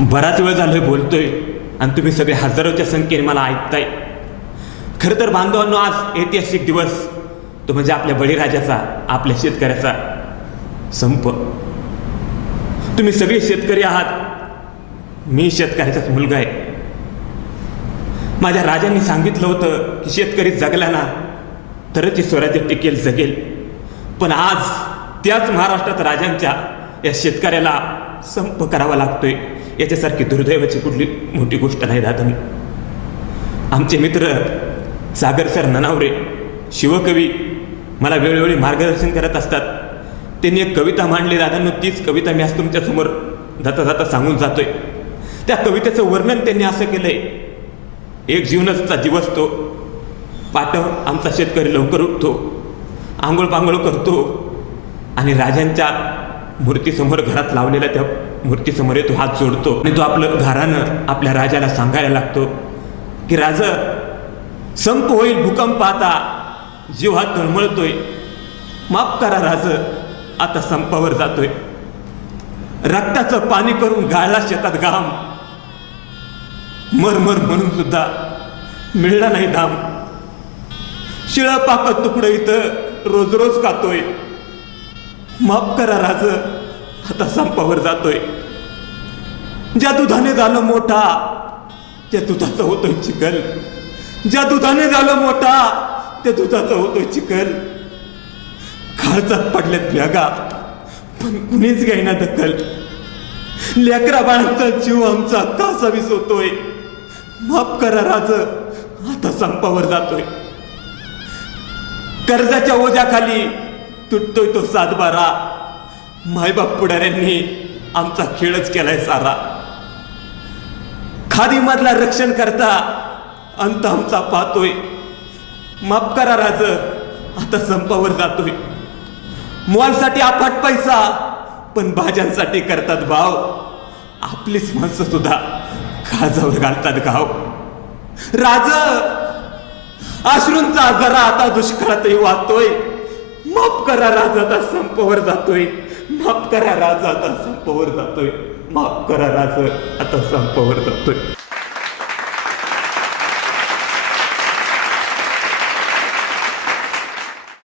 बराच वेळ झालोय बोलतोय आणि तुम्ही सगळे हजारोच्या संख्येने मला ऐकताय. खरं तर बांधवांनो, आज ऐतिहासिक दिवस, तो म्हणजे आपल्या बळीराजाचा, आपल्या शेतकऱ्याचा संप. तुम्ही सगळे शेतकरी आहात, मी शेतकऱ्याचाच मुलगा आहे. माझ्या राजांनी सांगितलं होतं की शेतकरी जगला ना तरच हे स्वराज्य टिकेल, जगेल. पण आज त्याच महाराष्ट्रात राजांच्या या शेतकऱ्याला संप करावा लागतोय. याच्यासारखी दुर्दैवाची कुठली मोठी गोष्ट नाही दादा. आमचे मित्र सागर सर ननावरे, शिवकवी, मला वेळोवेळी मार्गदर्शन करत असतात. त्यांनी एक कविता मांडली दादांनो, तीच कविता मी आज तुमच्यासमोर जाता जाता सांगून जातोय. त्या कवितेचं वर्णन त्यांनी असं केलंय: एक जीवनाचा दिवस तो, पाटव आमचा शेतकरी लवकर उठतो, आंघोळ पांघोळ करतो आणि राजांच्या मूर्तीसमोर, घरात लावलेल्या त्या मूर्तीसमोर तो हात जोडतो आणि तो आपलं घरानं आपल्या राजाला सांगायला लागतो की राज, संप होईल भूकंप आता, जीव हा तळमळतोय, माफ करा राज, आता संपावर जातोय. रक्ताचं पाणी करून गाळला शेतात घाम, मरमर म्हणून सुद्धा मिळला नाही दाम. शिळं पाकत तुकडं इथं रोज रोज खातोय, माफ करा राज, आता संपावर जातोय. ज्या दुधाने झालं मोठा त्या दुधाचा होतोय चिखल, ज्या दुधाने झालं मोठा त्या दुधाचा होतोय चिखल. खालचात पडल्यात बॅगा पण कुणीच घ्यायना दखल. लेकरा बाळांचा जीव आमचा कासावीस होतोय, माफ करा राज, आता संपावर जातोय. कर्जाच्या ओझ्याखाली तुटतोय तो सातबारा, मायबाप पुढाऱ्यांनी आमचा खेळच केलाय सारा. खादी मधला रक्षण करता अंत आमचा पाहतोय, माफ करा राज, आता संपावर जातोय. मॉलसाठी अफाट पैसा पण भाज्यांसाठी करतात भाव, आपलीच माणसं सुद्धा काजावर घालतात घाव. राज, अश्रूंचा जरा आता दुष्काळातही वाहतोय, माफ करा राज, आता संपावर जातोय. माफ करा राज, आता संपावर जातोय. माफ करा राज, आता संपावर जातोय.